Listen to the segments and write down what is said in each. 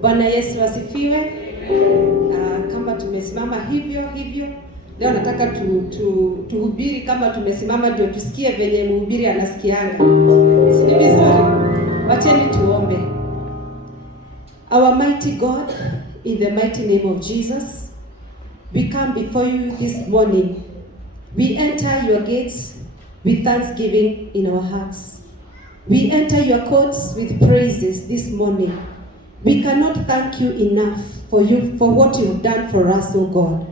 Bwana Yesu asifiwe. Kama tumesimama hivyo leo nataka tuhubiri kama tumesimama, ndio tusikie venye mhubiri anasikianga. Si ni vizuri? Wacheni tuombe. Our mighty God, in the mighty name of Jesus, we come before you this morning. We enter your gates with thanksgiving in our hearts. We enter your courts with praises this morning. We cannot thank you enough for what you have done for us, O God.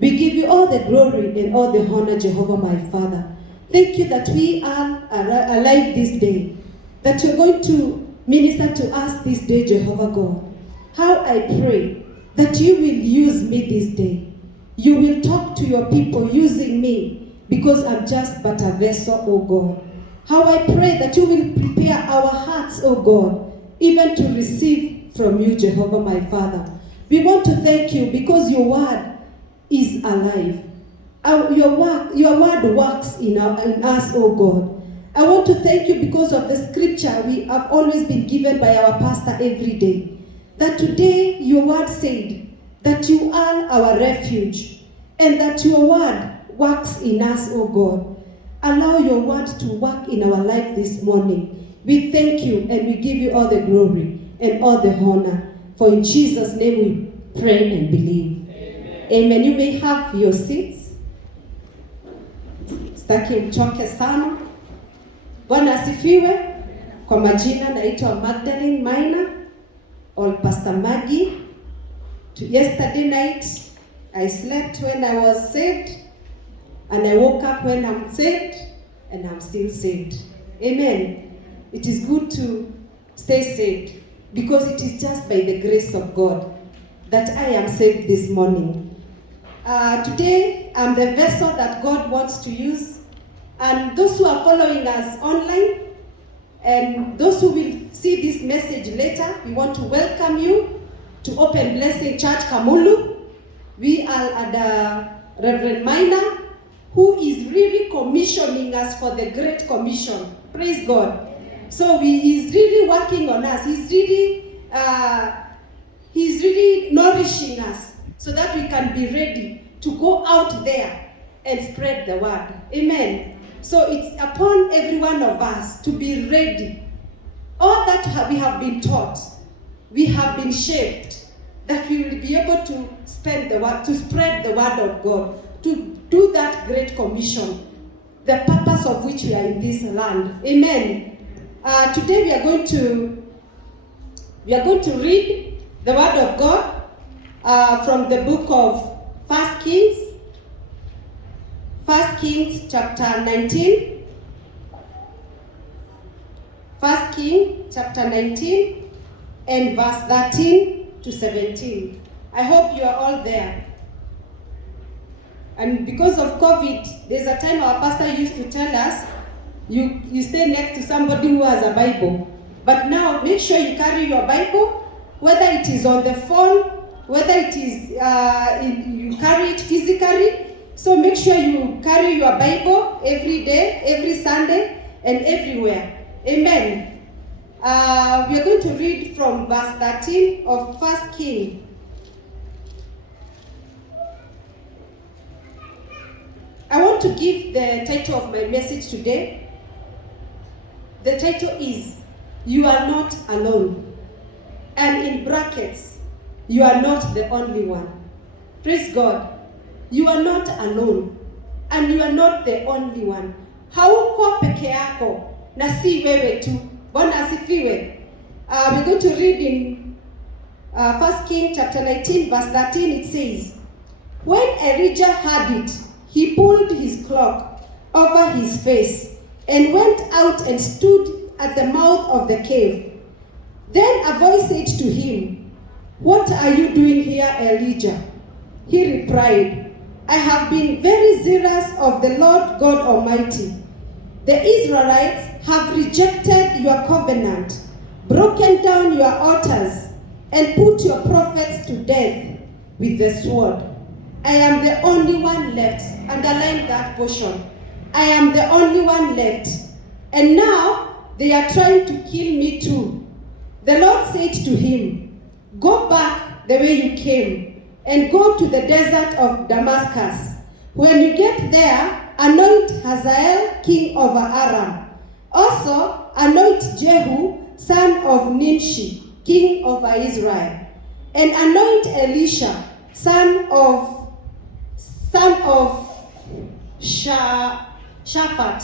We give you all the glory and all the honor, Jehovah my Father. Thank you that we are alive this day, that you're going to minister to us this day, Jehovah God. How I pray that you will use me this day. You will talk to your people using me, because I'm just but a vessel, O God. How I pray that you will prepare our hearts, O God, even to receive from you, Jehovah my Father. We want to thank you because your word is alive. Your word works in us, O God. I want to thank you because of the scripture we have always been given by our pastor every day. That today your word said that you are our refuge and that your word works in us, O God. Allow your word to work in our life this morning. We thank you and we give you all the glory and all the honor. For in Jesus' name we pray and believe. Amen. Amen. You may have your seats. Sitaki mchoke sana. Bwana asifiwe. Kwa majina naitwa Magdalene Maina or Pastor Maggie. Yesterday night I slept when I was saved, and I woke up when I'm saved, and I'm still saved. Amen. It is good to stay saved, because it is just by the grace of God that I am saved this morning. Today, I'm the vessel that God wants to use. And those who are following us online, and those who will see this message later, we want to welcome you to Open Blessing Church Kamulu. We are under Reverend Maina, who is really commissioning us for the Great Commission. Praise God. So he's really working on us. He's really nourishing us so that we can be ready to go out there and spread the word. Amen. So it's upon every one of us to be ready. All that we have been taught, we have been shaped, that we will be able to spread the word of God, to do that great commission, the purpose of which we are in this land. Amen. Today we are going to read the word of God from the book of 1 Kings. 1 Kings chapter 19. 1 Kings chapter 19 and verse 13 to 17. I hope you are all there. And because of COVID, there's a time our pastor used to tell us, you stay next to somebody who has a Bible. But now, make sure you carry your Bible, whether it is on the phone, whether it is you carry it physically. So make sure you carry your Bible every day, every Sunday, and everywhere. Amen. We are going to read from verse 13 of 1 Kings. I want to give the title of my message today. The title is, You Are Not Alone. And in brackets, you are not the only one. Praise God. You are not alone. And you are not the only one. Hauko peke yako na si wewe tu. Bwana asifiwe. We're going to read in 1 Kings chapter 19 verse 13. It says, When Elijah heard it, he pulled his cloak over his face and went out and stood at the mouth of the cave. Then a voice said to him, What are you doing here, Elijah? He replied, I have been very zealous of the Lord God Almighty. The Israelites have rejected your covenant, broken down your altars, and put your prophets to death with the sword. I am the only one left. Underline that portion. I am the only one left. And now they are trying to kill me too. The Lord said to him, go back the way you came and go to the desert of Damascus. When you get there, anoint Hazael, king of Aram. Also, anoint Jehu, son of Nimshi, king of Israel. And anoint Elisha, son of Shaphat.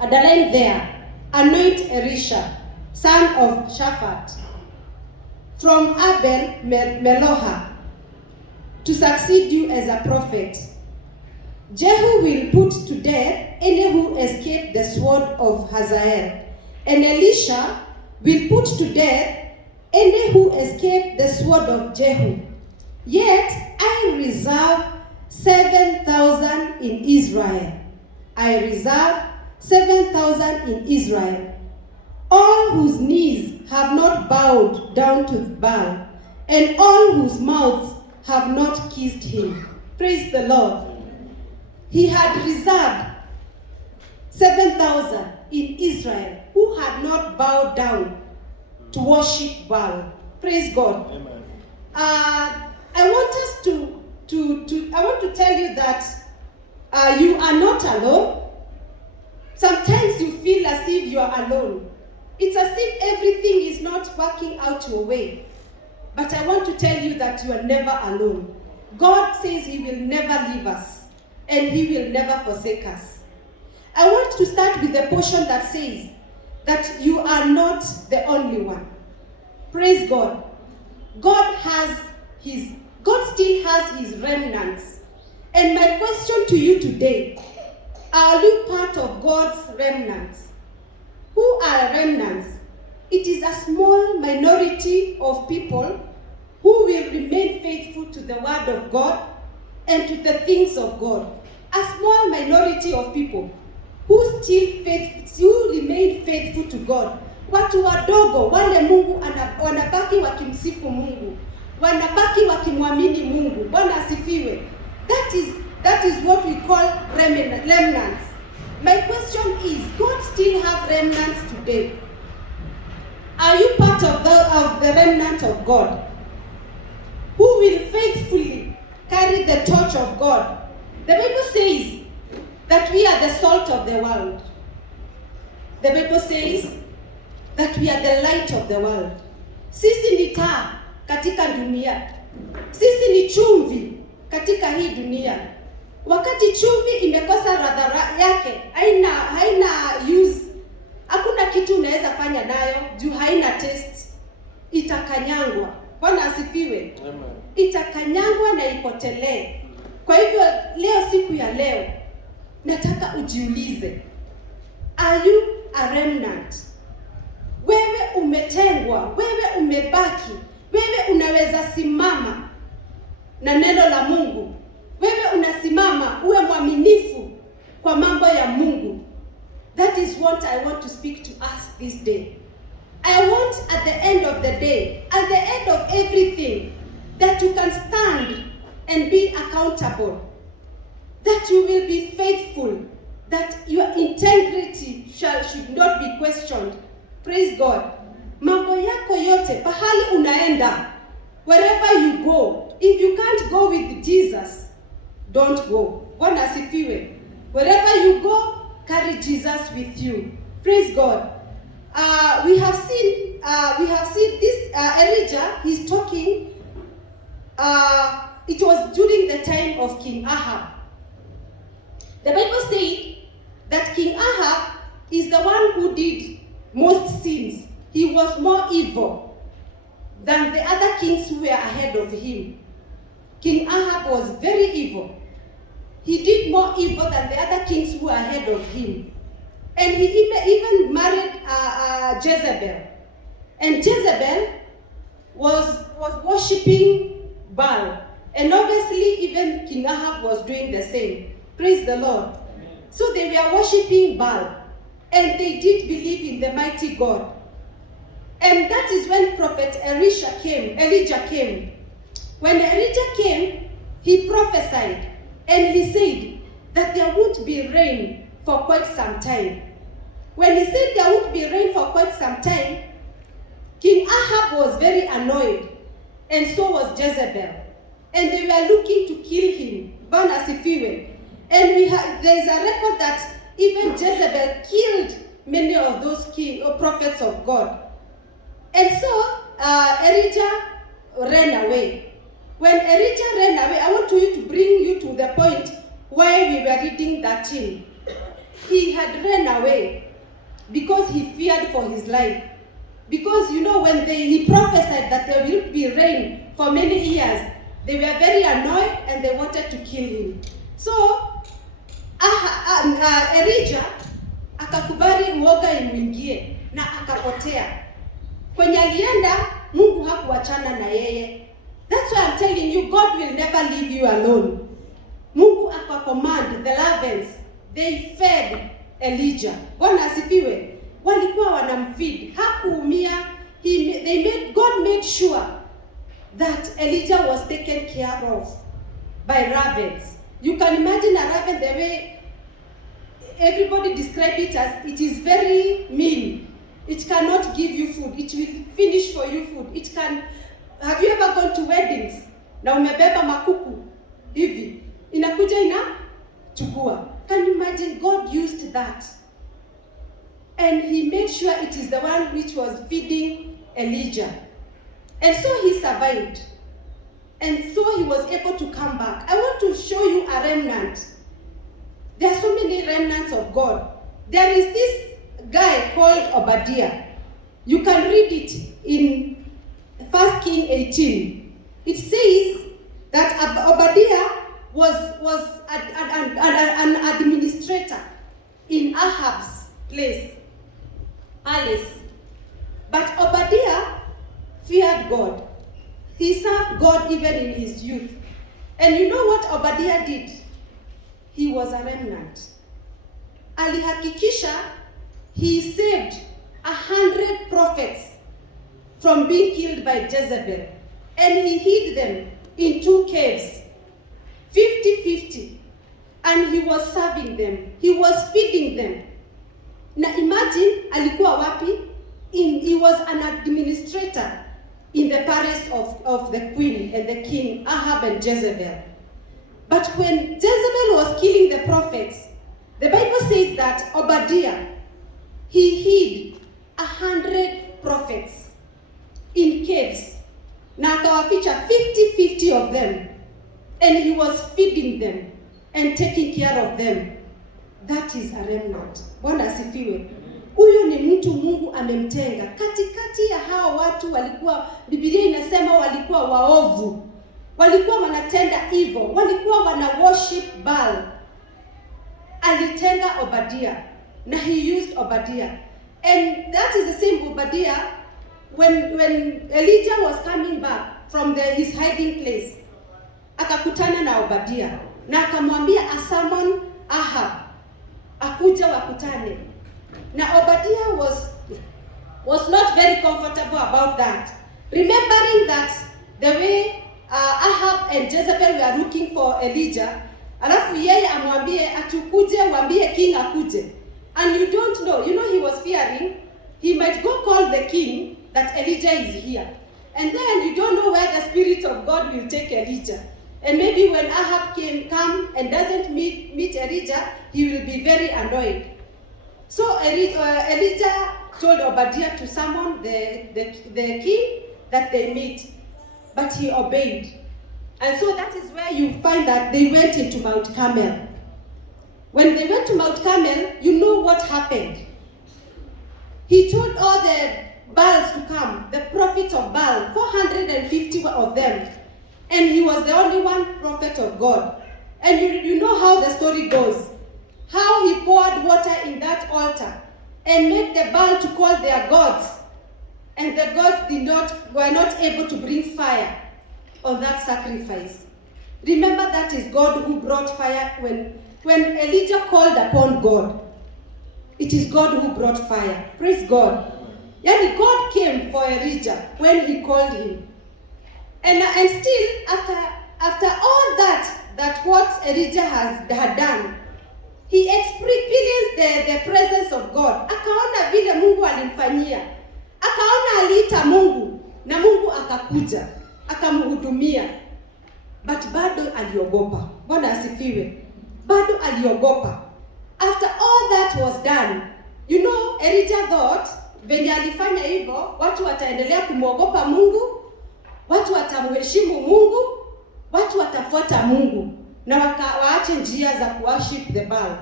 Underline there. Anoint Elisha, son of Shaphat, from Abel Meloha, to succeed you as a prophet. Jehu will put to death any who escaped the sword of Hazael, and Elisha will put to death any who escaped the sword of Jehu. Yet I reserve 7,000 in Israel. I reserve 7,000 in Israel, all whose knees have not bowed down to Baal, and all whose mouths have not kissed him. Praise the Lord. He had reserved 7,000 in Israel who had not bowed down to worship Baal. Praise God. Amen. I want us I want to tell you that you are not alone. Sometimes you feel as if you are alone. It's as if everything is not working out your way. But I want to tell you that you are never alone. God says He will never leave us, and He will never forsake us. I want to start with the portion that says that you are not the only one. Praise God. God still has His remnants. And my question to you today, are you part of God's remnants? Who are remnants? It is a small minority of people who will remain faithful to the word of God and to the things of God. A small minority of people who remain faithful to God. Watu wadogo wale Mungu wanabaki wakimsifu Mungu, wanabaki wakimwamini Mungu. Bwana asifiwe. That is what we call remnants. My question is, God still have remnants today? Are you part of the remnant of God, who will faithfully carry the torch of God? The Bible says that we are the salt of the world. The Bible says that we are the light of the world. Sisi ni taa katika dunia. Sisi ni chumvi katika hii dunia. Wakati chumvi imekosa ladha yake, haina use, hakuna kitu unaweza fanya nayo juu haina taste, itakanyangwa. Bwana asifiwe. Amen. Itakanyangwa na ipotelee. Kwa hivyo leo, siku ya leo, nataka ujiulize, are you a remnant? Wewe umetengwa, wewe umebaki, wewe unaweza simama na neno la Mungu. Wewe unasimama, uwe mwaminifu kwa mambo ya Mungu. That is what I want to speak to us this day. I want at the end of the day, at the end of everything, that you can stand and be accountable. That you will be faithful. That your integrity should not be questioned. Praise God. Mambo yako yote, pahali unaenda, wherever you go, if you can't go with Jesus, don't go. Bwana asifiwe. Wherever you go, carry Jesus with you. Praise God. We have seen this Elijah. He's talking. It was during the time of King Ahab. The Bible said that King Ahab is the one who did most sins. He was more evil than the other kings who were ahead of him. King Ahab was very evil. He did more evil than the other kings who were ahead of him. And he even married Jezebel. And Jezebel was worshipping Baal. And obviously even King Ahab was doing the same. Praise the Lord. So they were worshipping Baal. And they did believe in the mighty God. And that is when Prophet Elijah came. When Elijah came, he prophesied and he said that there won't be rain for quite some time. When he said there won't be rain for quite some time, King Ahab was very annoyed, and so was Jezebel. And they were looking to kill him. Bwana asifiwe. And there is a record that even Jezebel killed many of those prophets of God. And so Elijah ran away. When Elijah ran away, I want you to bring you to the point where we were reading that hymn. He had ran away because he feared for his life. Because when he prophesied that there will be rain for many years, they were very annoyed and they wanted to kill him. So Elijah akakubali uoga imuingie na akapotea. Kwenye alienda, Mungu hakuachana na yeye. That's why I'm telling you, God will never leave you alone. Mungu akacommand the ravens, they fed Elijah. Bwana asifiwe. Walikuwa wanamfeed, hakuumia. God made sure that Elijah was taken care of by ravens. You can imagine a raven, the way everybody describe it as, it is very mean. It cannot give you food. It will finish for you food. It can. Have you ever gone to weddings? Na umebeba makuku hivi, inakuja inachukua. Can you imagine? God used that. And he made sure it is the one which was feeding Elijah. And so he survived. And so he was able to come back. I want to show you a remnant. There are so many remnants of God. There is this guy called Obadiah. You can read it in 1 Kings 18. It says that Obadiah was an administrator in Ahab's palace. But Obadiah feared God. He served God even in his youth. And you know what Obadiah did? He was a remnant. Alihakikisha he saved 100 prophets from being killed by Jezebel. And he hid them in 2 caves, 50-50. And he was serving them. He was feeding them. Now imagine, alikuwa wapi? He was an administrator in the palace of the queen and the king, Ahab and Jezebel. But when Jezebel was killing the prophets, the Bible says that Obadiah, he hid 100 prophets in caves. Na akawaficha 50-50 of them. And he was feeding them and taking care of them. That is a remnant. Bwana asifiwe. Huyo ni mtu Mungu amemtenga. Katikati ya hao watu walikuwa, Biblia inasema walikuwa waovu. Walikuwa wanatenda evil. Walikuwa wana worship Baal. Alitenga Obadiah. Na he used Obadiah. And that is the same Obadiah. When Elijah was coming back from his hiding place, akakutana na Obadiah. Na akamwambia asamon Ahab. Akuja wakutane. Now Obadiah was not very comfortable about that. Remembering that the way Ahab and Jezebel were looking for Elijah, alafu yeye amwambie atukuje wambie king akuje. And you don't know, he was fearing he might go call the king that Elijah is here. And then you don't know where the Spirit of God will take Elijah. And maybe when Ahab come and doesn't meet Elijah, he will be very annoyed. So Elijah told Obadiah to summon the king that they meet. But he obeyed. And so that is where you find that they went into Mount Carmel. When they went to Mount Carmel, you know what happened. He told all the Baals to come, the prophets of Baal, 450 of them. And he was the only one prophet of God. And you know how the story goes. How he poured water in that altar and made the Baal to call their gods. And the gods were not able to bring fire on that sacrifice. Remember, that is God who brought fire when Elijah called upon God. It is God who brought fire. Praise God. Yani God came for Elijah when he called him. And still, after after all that what Elijah had done, he experienced the presence of God. Akaona vile Mungu alimfanyia. Akaona aliita Mungu na Mungu akakuja, akamhudumia. But bado aliogopa. Bwana asifiwe. Bado aliogopa. After all that was done, you know, Elijah thought venye alifanya hivyo, watu wataendelea kumwogopa Mungu, watu watamheshimu Mungu, watu watafuata Mungu na waache njia za worship the Baal.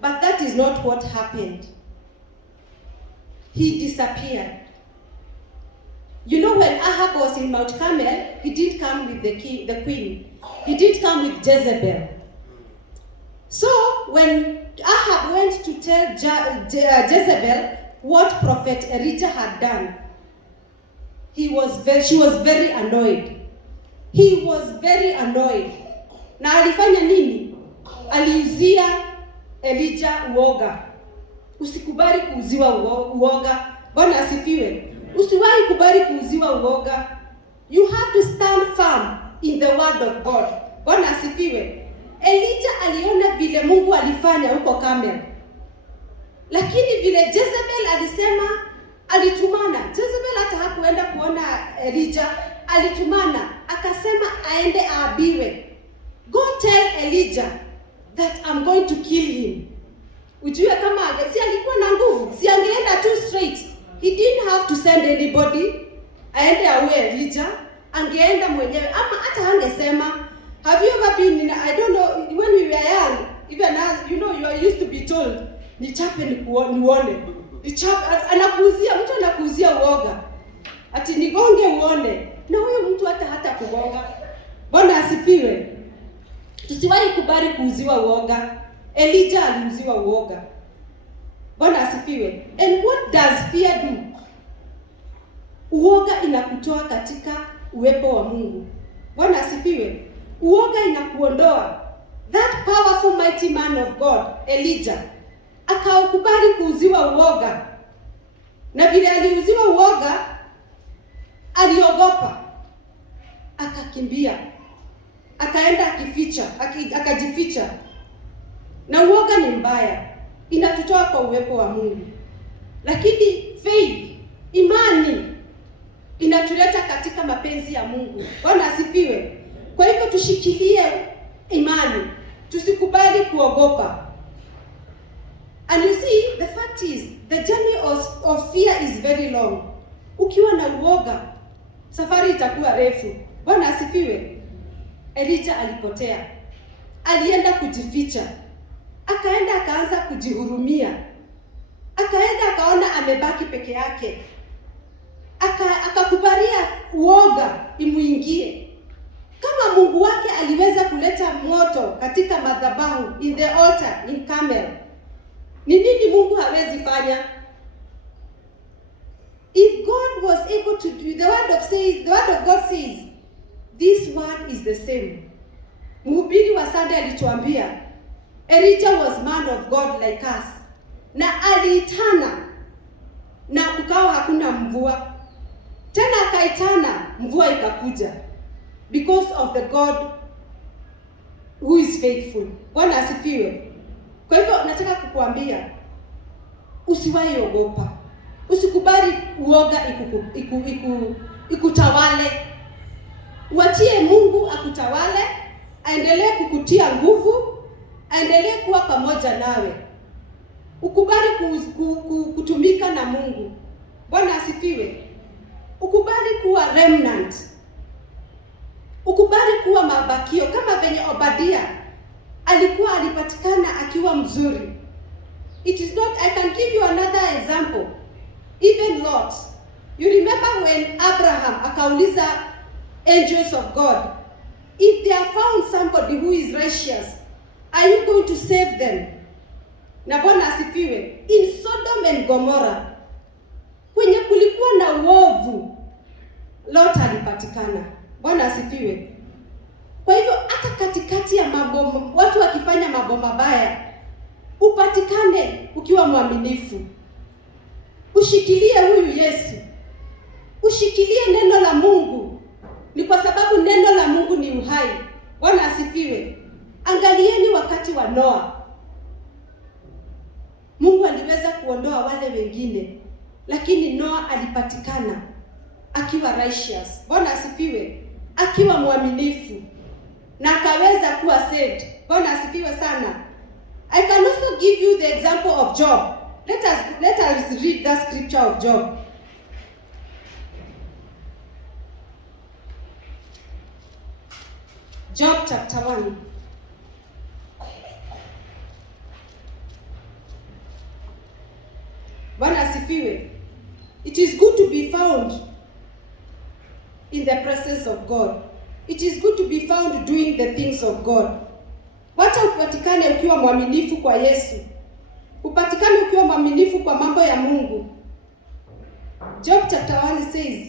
But that is not what happened. He disappeared. You know, when Ahab was in Mount Carmel, he did come with the queen. He did come with Jezebel. So when Ahab went to tell Jezebel what Prophet Elijah had done, she was very annoyed. He was very annoyed. Na alifanya nini? Aliuzia Elijah uoga. Usikubali kuuziwa uoga. Bwana asifiwe. Usiwahi kubali kuuziwa uoga. You have to stand firm in the word of God. Bwana asifiwe. Elijah aliona vile Mungu alifanya huko Carmel. Lakini vile Jezebel alisema, alitumana. Jezebel hata hakuenda kuona Elijah, alitumana. Akasema aende aabiwe. Go tell Elijah that I'm going to kill him. Ujue kama si alikuwa na nguvu, si angeenda too straight. He didn't have to send anybody. Aende awe Elijah, angeenda mwenyewe. Ama hata hangesema, have you ever been in, I don't know, when we were young, even as, you know, you are used to be told, nichape niuone. Anakuuzia, mtu anakuuzia uoga. Ati nigonge uone. Na huyo mtu hata kugonga. Bwana asifiwe. Tusiwahi kubali kuuziwa uoga. Elijah aliuziwa uoga. Bwana asifiwe. And what does fear do? Uoga inakutoa katika uwepo wa Mungu. Bwana asifiwe. Uoga inakuondoa. That powerful mighty man of God, Elijah, akaukubali kuuziwa uoga. Na vile aliuziwa uoga, aliogopa. Akakimbia. Akaenda akajificha. Na uoga ni mbaya. Inatutoa kwa uwepo wa Mungu. Lakini faith, imani, inatuleta katika mapenzi ya Mungu. Bwana asifiwe. Kwa hivyo tushikilie imani. Tusikubali kuogopa. And you see, the fact is, the journey of fear is very long. Ukiwa na uoga, safari itakuwa refu. Bwana asifiwe. Elijah alipotea. Alienda kujificha. Akaenda akaanza kujihurumia. Akaenda akaona amebaki peke yake. Akakubalia uoga imuingie. Kama Mungu wake aliweza kuleta moto katika madhabahu in the altar in Carmel, ni nini Mungu hawezi fanya? If God was able to do, the word of God says, this word is the same. Mhubiri wa Sunday alituambia, Elijah was man of God like us. Na aliitana na kukawa hakuna mvua. Tena akaitana, mvua ikakuja. Because of the God who is faithful. Bwana asifiwe. Kwa hivyo nataka kukuambia, usiwahi ogopa. Usikubali uoga ikutawale. Uachie Mungu akutawale, aendelee kukutia nguvu, aendelee kuwa pamoja nawe. Ukubali kutumika na Mungu. Bwana asifiwe. Ukubali kuwa remnant. Ukubali kuwa mabakio kama venye Obadia alipatikana akiwa mzuri. It is not, I can give you another example. Even Lot. You remember when Abraham akauliza angels of God, if they have found somebody who is righteous, are you going to save them? Na Bwana asifiwe. In Sodom and Gomorrah, kwenye kulikuwa na uovu, Lot alipatikana. Bwana asifiwe. Kwa hivyo hata katikati ya mambo, watu wakifanya mambo mabaya, upatikane ukiwa mwaminifu. Ushikilie huyu Yesu. Ushikilie neno la Mungu. Ni kwa sababu neno la Mungu ni uhai. Bwana asifiwe. Angalieni wakati wa Noa. Mungu aliweza kuondoa wale wengine, lakini Noa alipatikana akiwa righteous. Bwana asifiwe. Akiwa mwaminifu na akaweza kuwa saved. Bwana asifiwe sana. I can also give you the example of Job. Let us read that scripture of Job. Job chapter 1. Bwana asifiwe. It is good to be found in the presence of God. It is good to be found doing the things of God. Wacha upatikane ukiwa mwaminifu kwa Yesu. Upatikane ukiwa mwaminifu kwa mambo ya Mungu. Job chapter 1 says,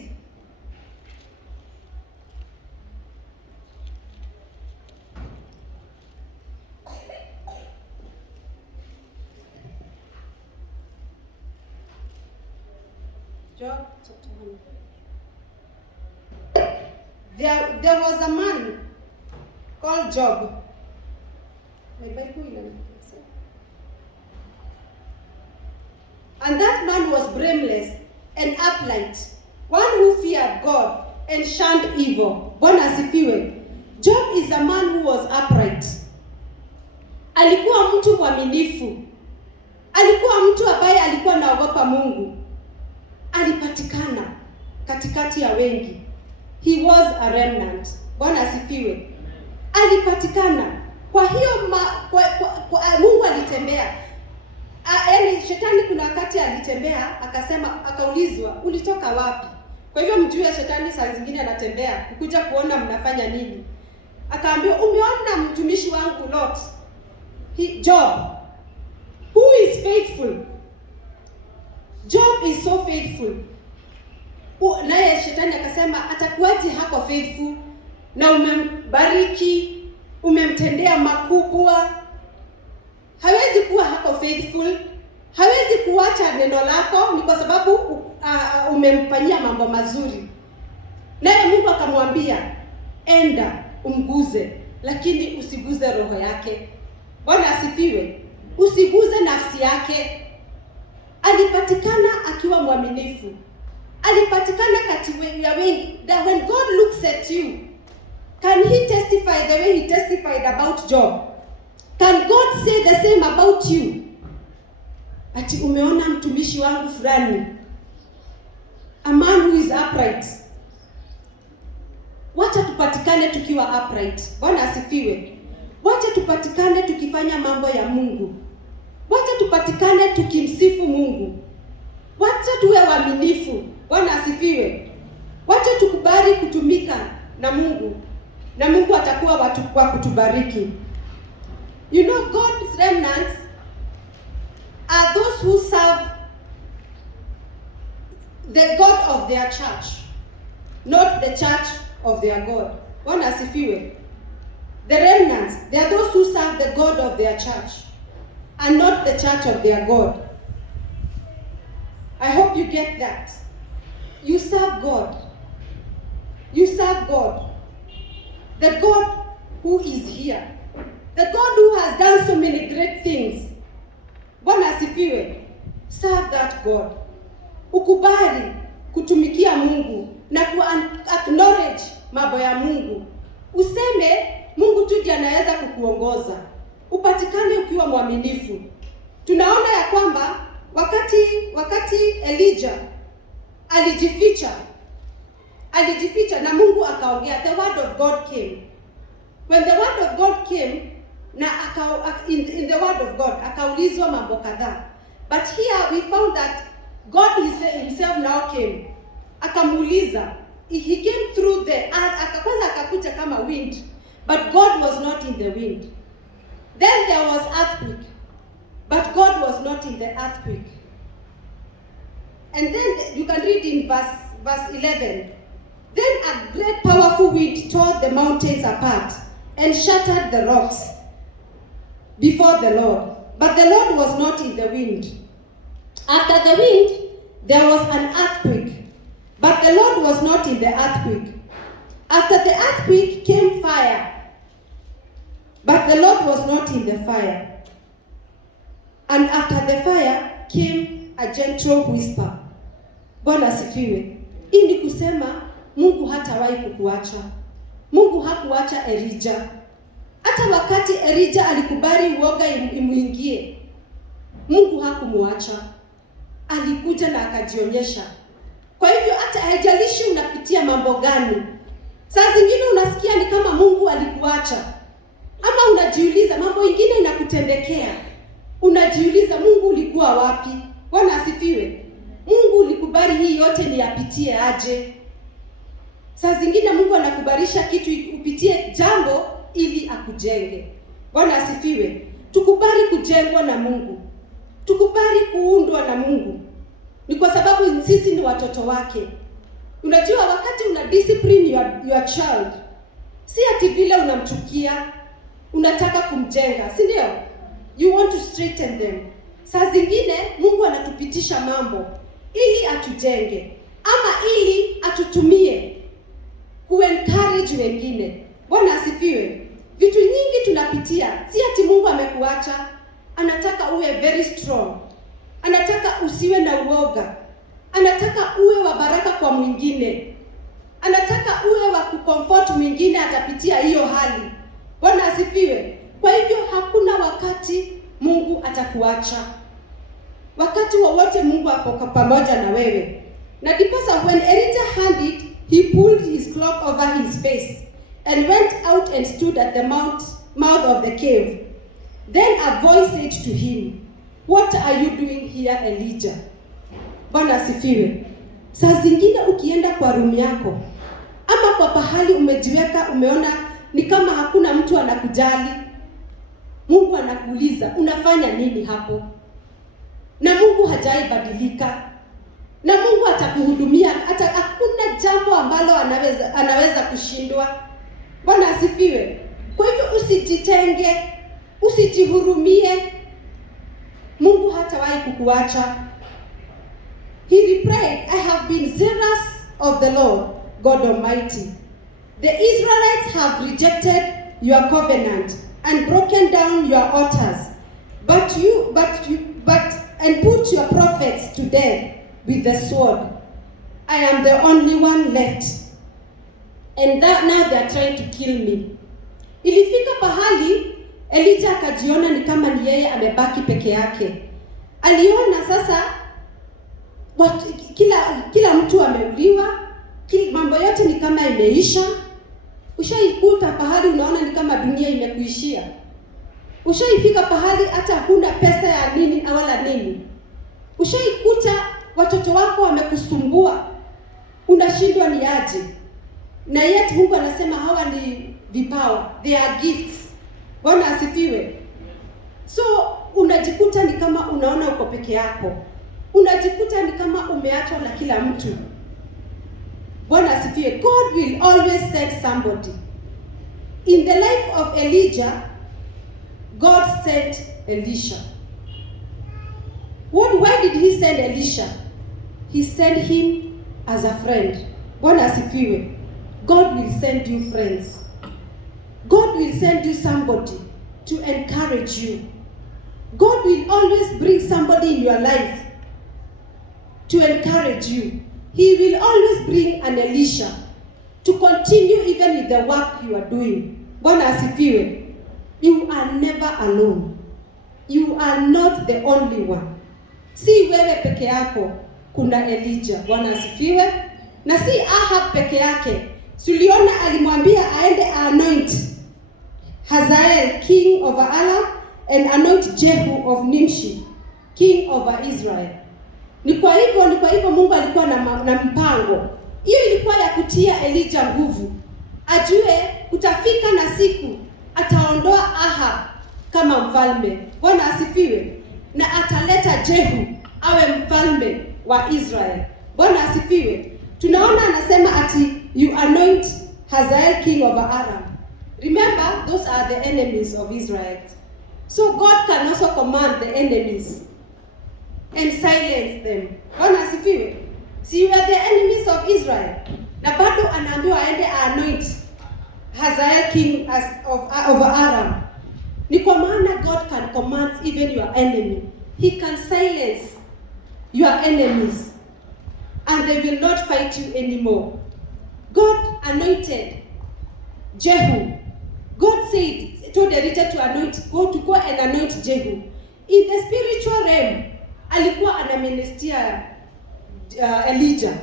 Job chapter 1. There was a man called Job. My Bible will say. And that man was blameless and upright, one who feared God and shunned evil. Bwana asifiwe. Job is a man who was upright. Alikuwa mtu mwaminifu. Alikuwa mtu ambaye alikuwa anaogopa Mungu. Alipatikana katikati ya wengi. He was a remnant. Bwana asifiwe. Alipatikana. Kwa hiyo Mungu alitembea. Yaani shetani kuna wakati alitembea, akasema, akaulizwa, ulitoka wapi? Kwa hivyo mjue shetani saa zingine anatembea kukuja kuona mnafanya nini. Akaambia, umeona mtumishi wangu Lot? Job, who is faithful. Job is so faithful. Naye shetani akasema, atakuwaje hako faithful na umembariki, umemtendea makubwa? Hawezi kuwa hako faithful. Hawezi kuacha neno lako, ni kwa sababu umemfanyia mambo mazuri. Naye Mungu akamwambia, enda umguze, lakini usiguze roho yake. Bwana asifiwe. Usiguze nafsi yake. Alipatikana akiwa mwaminifu. Alipatikana kati ya wengi. That when God looks at you, can he testify the way he testified about Job? Can God say the same about you? Ati umeona mtumishi wangu fulani, a man who is upright. Wacha tupatikane tukiwa upright. Bwana asifiwe. Wacha tupatikane tukifanya mambo ya Mungu. Wacha tupatikane tukimsifu Mungu. Wacha tuwe waaminifu. Bwana asifiwe. Wacha tukubali kutumika na Mungu, na Mungu atakuwa watu kwa kutubariki. You know, God's remnants are those who serve the God of their church, not the church of their God. Bwana asifiwe. The remnants, they are those who serve the God of their church and not the church of their God. I hope you get that. You serve God. You serve God. The God who is here. The God who has done so many great things. Bwana asifiwe. Serve that God. Ukubali kutumikia Mungu na acknowledge mambo ya Mungu. Useme Mungu tu ndiye anaweza kukuongoza. Upatikane ukiwa mwaminifu. Tunaona ya kwamba wakati Elijah alijificha na Mungu akaongea, the word of God came. When the word of God came, na in the word of God akaulizwa mambo kadhaa. But here we found that God himself now came. Akamuuliza. He came through the earth, kwanza akakuja kama wind, but God was not in the wind. Then there was earthquake, but God was not in the earthquake. And then you can read in verse 11. Then a great powerful wind tore the mountains apart and shattered the rocks before the Lord. But the Lord was not in the wind. After the wind, there was an earthquake. But the Lord was not in the earthquake. After the earthquake came fire, But the Lord was not in the fire. And after the fire came a gentle whisper. Bwana asifiwe. Hii ni kusema Mungu hatawahi kukuacha. Mungu hakuacha Elijah. Hata wakati Elijah alikubali uoga imuingie, Mungu hakumuacha. Alikuja na akajionyesha. Kwa hivyo hata haijalishi unapitia mambo gani, saa zingine unasikia ni kama Mungu alikuacha, ama unajiuliza mambo mengine inakutendekea, unajiuliza Mungu ulikuwa wapi? Bwana asifiwe. Mungu ulikubali hii yote niyapitie aje? Saa zingine Mungu anakubalisha kitu upitie jambo ili akujenge. Bwana asifiwe. Tukubali kujengwa na Mungu. Tukubali kuundwa na Mungu. Ni kwa sababu sisi ni watoto wake. Unajua wakati una discipline your child, si ati vile unamchukia, unataka kumjenga, si ndio? You want to straighten them. Saa zingine Mungu anatupitisha mambo ili atujenge ama ili atutumie ku-encourage wengine. Bwana asifiwe. Vitu nyingi tunapitia, si ati Mungu amekuacha. Anataka uwe very strong. Anataka usiwe na uoga. Anataka uwe wa baraka kwa mwingine. Anataka uwe wa kucomfort mwingine atapitia hiyo hali. Bwana asifiwe. Kwa hivyo hakuna wakati Mungu atakuacha. Wakati wowote Mungu ako pamoja na wewe. Na ndiposa when Elijah heard it, he pulled his cloak over his face and went out and stood at the mouth of the cave. Then a voice said to him, "What are you doing here, Elijah?" Bwana asifiwe. Saa zingine ukienda kwa room yako ama kwa pahali umejiweka, umeona ni kama hakuna mtu anakujali, Mungu anakuuliza unafanya nini hapo? Na Mungu hajaibadilika. Na Mungu atakuhudumia, hata hakuna jambo ambalo anaweza kushindwa. Bwana asifiwe. Kwa hivyo usijitenge, usijihurumie. Mungu hatawahi kukuacha. He replied, "I have been zealous of the Lord God Almighty. The Israelites have rejected your covenant and broken down your altars, and put your prophets to death with the sword. I am the only one left, and that now they are trying to kill me." Ilifika pahali Elijah akajiona ni kama ni yeye amebaki peke yake. Aliona sasa kila mtu ameuliwa, mambo yote ni kama imeisha. Ushaikuta pahali unaona ni kama dunia imekuishia. Ushaifika pahali hata huna pesa ya nini wala nini. Ushaikuta watoto wako wamekusumbua, unashindwa ni aje. Na yet Mungu anasema hawa ni vipawa, they are gifts. Bwana asifiwe. So unajikuta ni kama unaona uko peke yako. Unajikuta ni kama umeachwa na kila mtu. Bwana asifiwe. God will always send somebody. In the life of Elijah, God sent Elisha. Why did he send Elisha? He sent him as a friend. Bwana asifiwe. God will send you friends. God will send you somebody to encourage you. God will always bring somebody in your life to encourage you. He will always bring an Elisha to continue even with the work you are doing. Bwana asifiwe. You are never alone. You are not the only one. Si wewe peke yako, kuna Elijah. Bwana asifiwe. Na si Ahab peke yake. Suliona alimwambia aende anoint Hazael king over Aram and anoint Jehu of Nimshi king over Israel. Ni kwa hivyo Mungu alikuwa na mpango. Hiyo ilikuwa ya kutia Elijah nguvu. Ajue kutafika na siku ataondoa Ahab kama mfalme. Bwana asifiwe. Na ataleta Jehu awe mfalme wa Israel. Bwana asifiwe. Tunaona anasema ati you anoint Hazael king over Aram. Remember, those are the enemies of Israel. So God can also command the enemies and silence them. Bwana asifiwe. See, you are the enemies of Israel. Na bado anaambiwa aende anoint Hazael king over Aram. Ni kwa maana God can command even your enemy. He can silence your enemies and they will not fight you anymore. God anointed Jehu. God told Elijah to go and anoint Jehu. In the spiritual realm, alikuwa anaministia Elijah.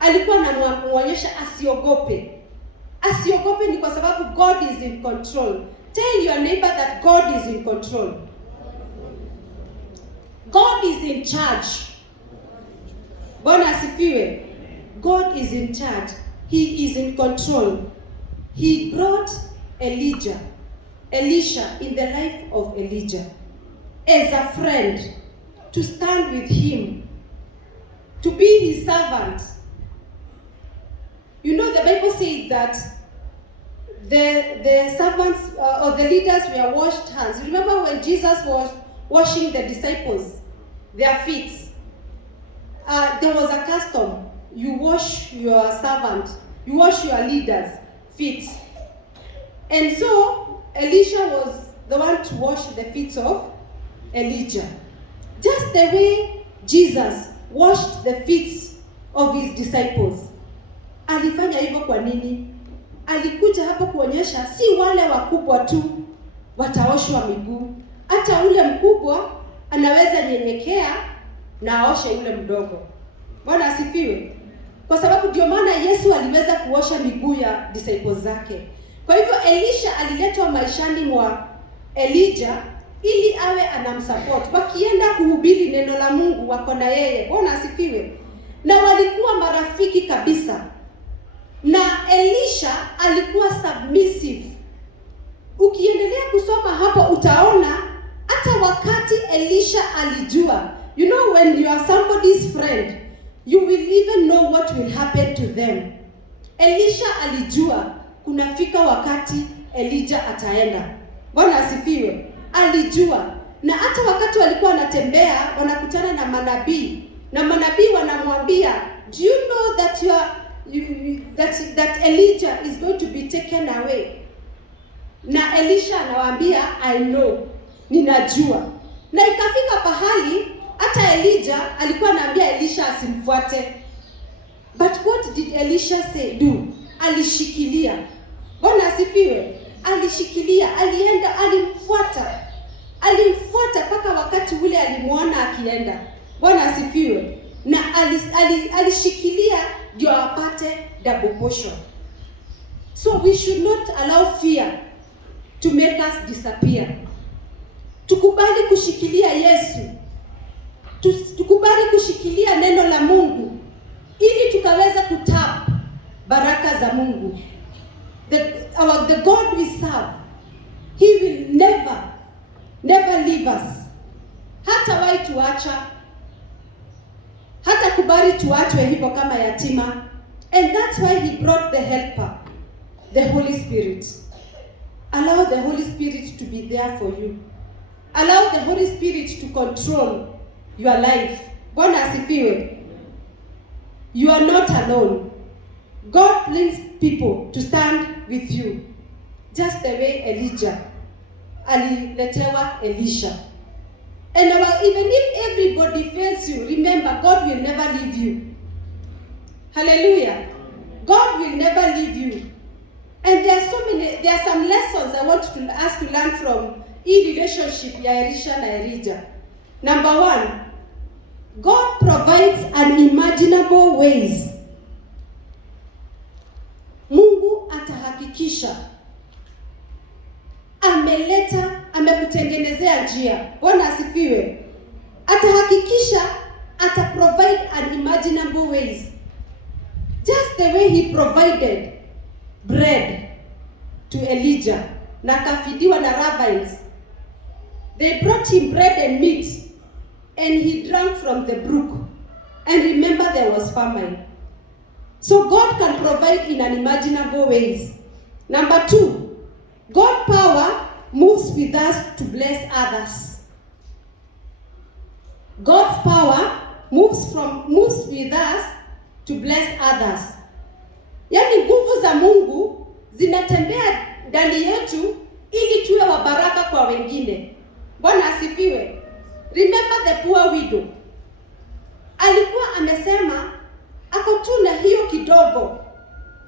Alikuwa anamuonyesha asiogope. Asiogope ni kwa sababu God is in control. Tell your neighbor that God is in control. God is in charge. Bwana asifiwe. God is in charge. He is in control. He brought Elisha in the life of Elijah as a friend, to stand with him, to be his servant. You know, the Bible says that the servants or the leaders were washed hands. Remember when Jesus was washing the disciples their feet? There was a custom. You wash your servant, you wash your leaders' feet. And so Elisha was the one to wash the feet of Elijah. Just the way Jesus washed the feet of his disciples. Alifanya hivyo kwa nini? Alikuja hapo kuonyesha si wale wakubwa tu wataoshwa miguu. Hata ule mkubwa anaweza nyenyekea na aoshe ule mdogo. Bwana asifiwe. Kwa sababu ndio maana Yesu aliweza kuosha miguu ya disciples zake. Kwa hivyo Elisha aliletwa maishani mwa Elijah ili awe anamsupport. Wakienda kuhubiri neno la Mungu wako na yeye. Bwana asifiwe. Na walikuwa marafiki kabisa. Na Elisha alikuwa submissive. Ukiendelea kusoma hapo utaona hata wakati Elisha alijua. You know, when you are somebody's friend, you will even know what will happen to them. Elisha alijua kunafika wakati Elijah ataenda. Bwana asifiwe. Alijua. Na hata wakati walikuwa wanatembea wanakutana na manabii. Na manabii wanamwambia, do you know that that Elijah is going to be taken away? Na Elisha anawaambia, I know. Ninajua. Na ikafika pahali hata Elijah alikuwa anaambia Elisha asimfuate. But what did Elisha do? Alishikilia. Bwana asifiwe. Alishikilia, alienda, alimfuata. Alimfuata mpaka wakati ule alimuona akienda. Bwana asifiwe. Na alishikilia ndio apate double portion. So we should not allow fear to make us disappear. Tukubali kushikilia Yesu. Tukubali kushikilia neno la Mungu ili tukaweza kutap baraka za Mungu. The God we serve, he will never leave us. Hata wahi tuacha, hata kubali tuachwe hivyo kama yatima. And that's why he brought the helper, the Holy Spirit. Allow the Holy Spirit to be there for you. Allow the Holy Spirit to control your life. Bwana asifiwe. You are not alone. God brings people to stand with you. Just the way Elijah aliletewa Elisha. And even if everybody fails you, remember God will never leave you. Hallelujah. God will never leave you. And there are some lessons I want us to learn from hii relationship ya Elisha na Elijah. Number 1, God provides unimaginable ways. Mungu atahakikisha amekutengenezea njia. Bwana asifiwe. Atahakikisha ataprovide unimaginable ways. Just the way he provided bread to Elijah na kafidiwa na rabbis. They brought him bread and meat and he drank from the brook. And remember, there was famine. So God can provide in unimaginable ways. Number 2, God's power moves with us to bless others. God's power moves with us to bless others. Yaani nguvu za Mungu zinatembea ndani yetu ili tuwe wa baraka kwa wengine. Bwana asifiwe. Remember the poor widow. Alikuwa amesema ako tu na hiyo kidogo.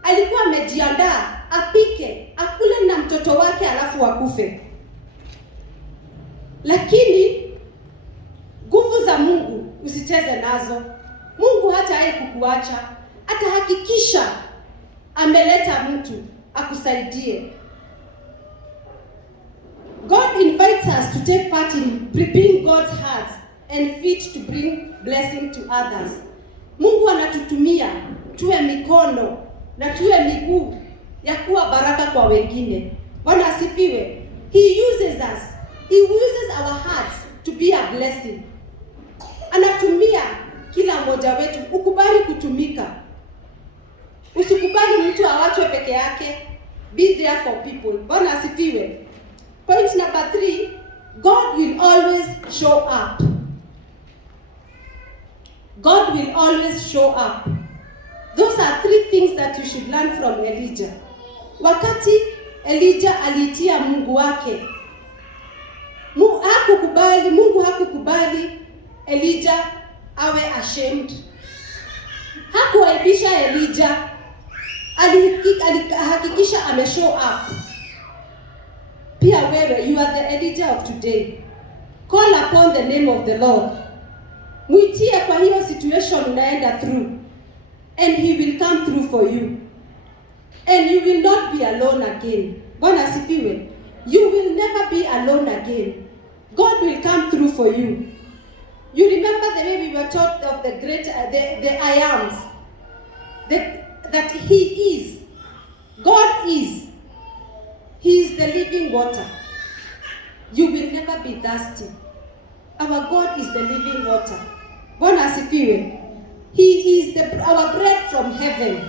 Alikuwa amejiandaa apike, akule na mtoto wake alafu akufe. Lakini nguvu za Mungu usicheze nazo. Mungu hata kukuacha, atahakikisha ameleta mtu akusaidie. God invites us to take part in preparing God's heart and feet to bring blessing to others. Mungu anatutumia tuwe mikono na tuwe miguu ya kuwa baraka kwa wengine. Bwana asifiwe. He uses us. He uses our hearts to be a blessing. Anatumia kila mmoja wetu. Ukubali kutumika. Usikubali mtu awachwe peke yake. Be there for people. Bwana asifiwe. Point number 3, God will always show up. God will always show up. Those are 3 things that you should learn from Elijah. Wakati Elijah aliitia Mungu wake, Mungu hakukubali Elijah awe ashamed. Hakuaibisha Elijah. Alihakikisha show up. Pia wewe, you are the Elijah of today. Call upon the name of the Lord. Mwitie kwa hiyo situation unaenda through, and he will come through for you. And you will not be alone again. Bwana asifiwe. You will never be alone again. God will come through for you. You remember the way we were taught of the great, the I ams. That he is. God is. He is the living water. You will never be thirsty. Our God is the living water. Bwana asifiwe. He is our bread from heaven.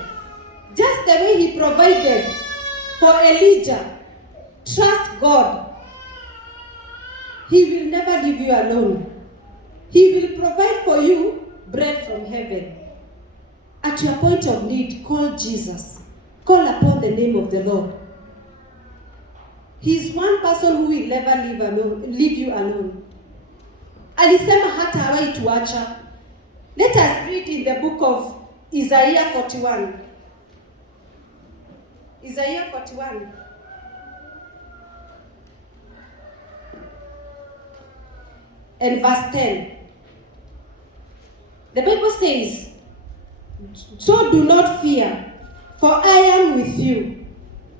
Just the way he provided for Elijah. Trust God. He will never leave you alone. He will provide for you bread from heaven. At your point of need, call Jesus. Call upon the name of the Lord. He is one person who will never leave you alone. Alisema hata hawai tuacha. Let us read in the book of Isaiah 41. Isaiah 41. And verse 10. The Bible says, "So do not fear, for I am with you.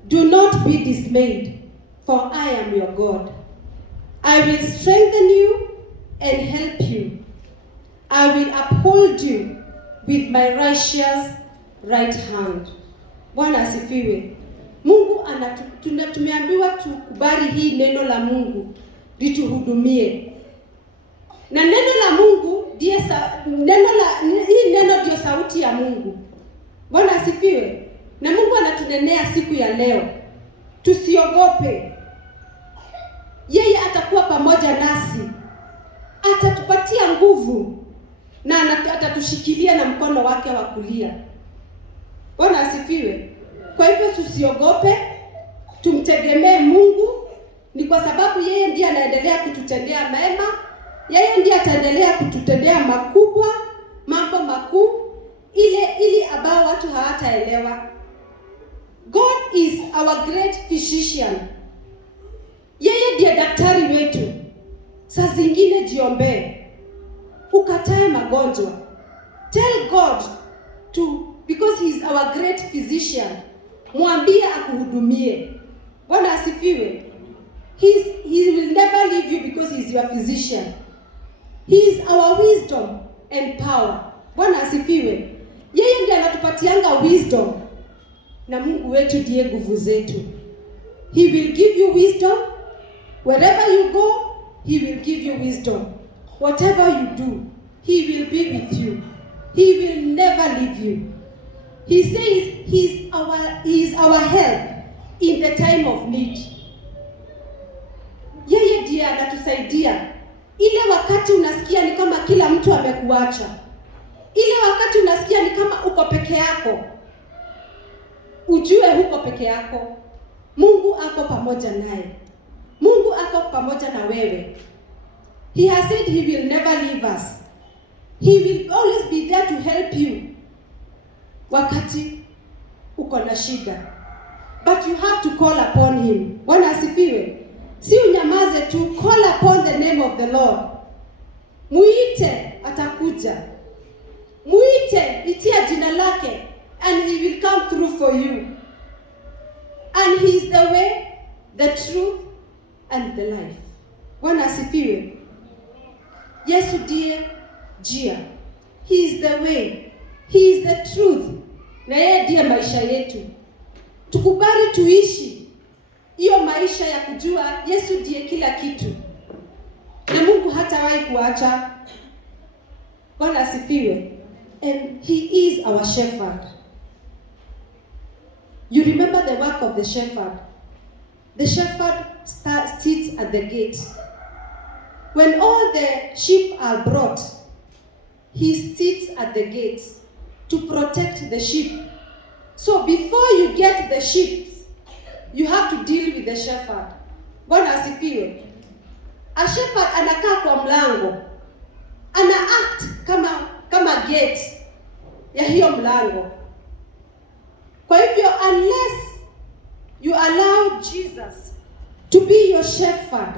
Do not be dismayed, for I am your God. I will strengthen you and help you. I will uphold you with my righteous right hand." Bwana asifiwe. Mungu tumeambiwa tukubali hii neno la Mungu lituhudumie. Na neno la Mungu ndiye hii neno ndio sauti ya Mungu. Bwana asifiwe. Na Mungu anatunenea siku ya leo. Tusiogope. Yeye atakuwa pamoja nasi. Atatupatia nguvu na atatushikilia na mkono wake wa kulia. Bwana asifiwe. Kwa hivyo tusiogope, tumtegemee Mungu, ni kwa sababu yeye ndiye anaendelea kututendea mema. Yeye ndiye ataendelea kututendea makubwa, mambo makuu ili ambao watu hawataelewa. God is our great physician. Yeye ndiye daktari wetu. Saa zingine jiombee. Ukatae magonjwa. Tell God because he is our great physician. Mwambie akuhudumie. Bwana asifiwe. He will never leave you because he is your physician. He is our wisdom and power. Bwana asifiwe. Yeye ndiye anatupatianga wisdom. Na Mungu wetu ndiye nguvu zetu. He will give you wisdom. Wherever you go, he will give you wisdom. Whatever you do, he will be with you. He will never leave you. He says he is our help in the time of need. Yeye ndiye anatusaidia. Ile wakati unasikia ni kama kila mtu amekuacha. Ile wakati unasikia ni kama uko peke yako. Ujue huko peke yako. Mungu ako pamoja naye. ako pamoja na wewe. He has said he will never leave us. He will always be there to help you wakati uko na shida. But you have to call upon him. Bwana asifiwe. Si unyamaze tu, call upon the name of the Lord. Muite, atakuja. Muite, itia jina lake, and he will come through for you. And he is the way, the truth, and the life. Bwana asifiwe. Yesu ndiye njia. He is the way. He is the truth. Na yeye ndiye maisha yetu. Tukubali tuishi hiyo maisha ya kujua Yesu ndiye kila kitu. Na Mungu hatawahi kuacha. Bwana asifiwe. And he is our shepherd. You remember the work of the shepherd. The shepherd sits at the gate. When all the sheep are brought, he sits at the gate to protect the sheep. So before you get the sheep, you have to deal with the shepherd. Bwana asifiwe. A shepherd anakaa kwa mlango. Ana act kama gate ya hiyo mlango. Kwa hivyo unless you allow Jesus to be your shepherd,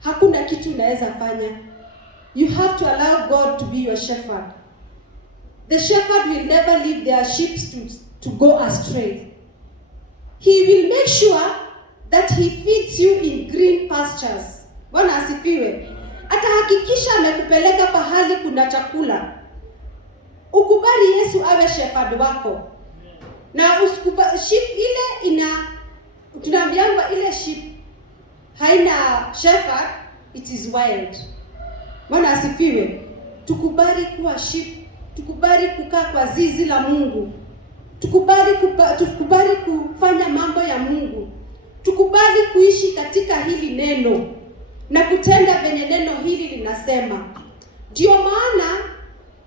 hakuna kitu unaweza fanya. You have to allow God to be your shepherd. The shepherd will never leave their sheep to go astray. He will make sure that he feeds you in green pastures. Bwana asifiwe. Atahakikisha amekupeleka pahali kuna chakula. Ukubali Yesu awe shepherd wako. Na sheep ile tunaambiwa ile sheep haina shepherd, it is wild. Bwana asifiwe. Tukubali kuwa sheep, tukubali kukaa kwa zizi la Mungu. Tukubali kufanya mambo ya Mungu. Tukubali kuishi katika hili neno na kutenda venye neno hili linasema. Ndio maana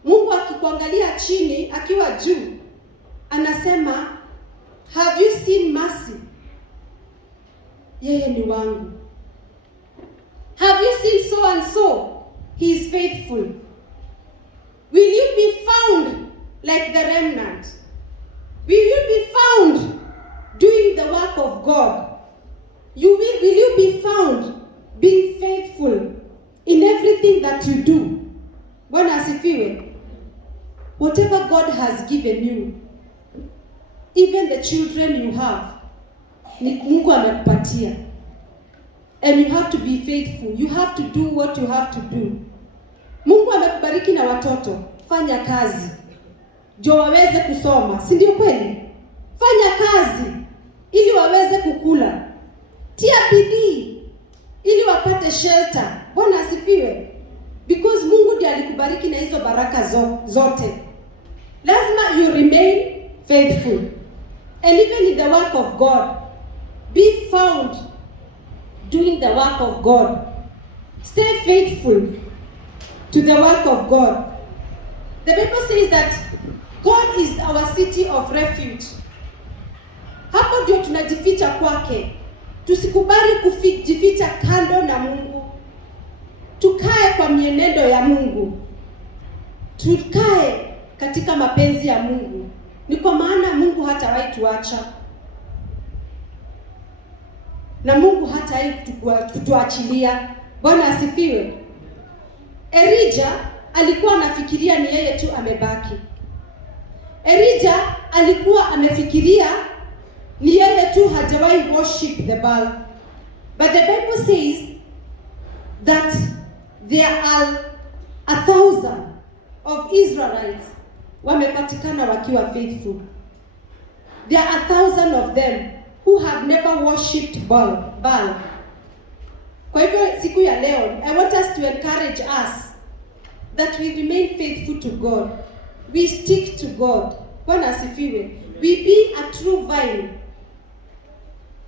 Mungu akikuangalia chini akiwa juu anasema, have you seen mercy? Yeye ni wangu. Have you seen so and so? He is faithful. Will you be found like the remnant? Will you be found doing the work of God? Will you be found being faithful in everything that you do? Bwana asifiwe. Whatever God has given you, even the children you have, ni Mungu amekupatia. And you have to be faithful. You have to do what you have to do. Mungu amekubariki na watoto. Fanya kazi ndio waweze kusoma, si ndio kweli? Fanya kazi ili waweze kukula. Tia bidii ili wapate shelter. Bwana asifiwe. Because Mungu ndiye alikubariki na hizo baraka zote. Lazima you remain faithful. And even in the work of God, be found doing the work of God. Stay faithful to the work of God. The Bible says that God is our city of refuge. Hapo ndio tunajificha kwake. Tusikubali kujificha kando na Mungu. Tukae kwa mienendo ya Mungu. Tukae katika mapenzi ya Mungu. Ni kwa maana Mungu hatawahi tuacha. Na Mungu hatawahi kutuachilia. Bwana asifiwe. Elijah alikuwa anafikiria ni yeye tu amebaki. Elijah alikuwa amefikiria ni yeye tu hajawahi worship the Baal. But the Bible says that there are 1,000 of Israelites wamepatikana wakiwa faithful. There are 1,000 of them who have never worshipped Baal. Kwa hivyo siku ya leo, I want us to encourage us that we remain faithful to God. We stick to God. Bwana asifiwe. We be a true vine.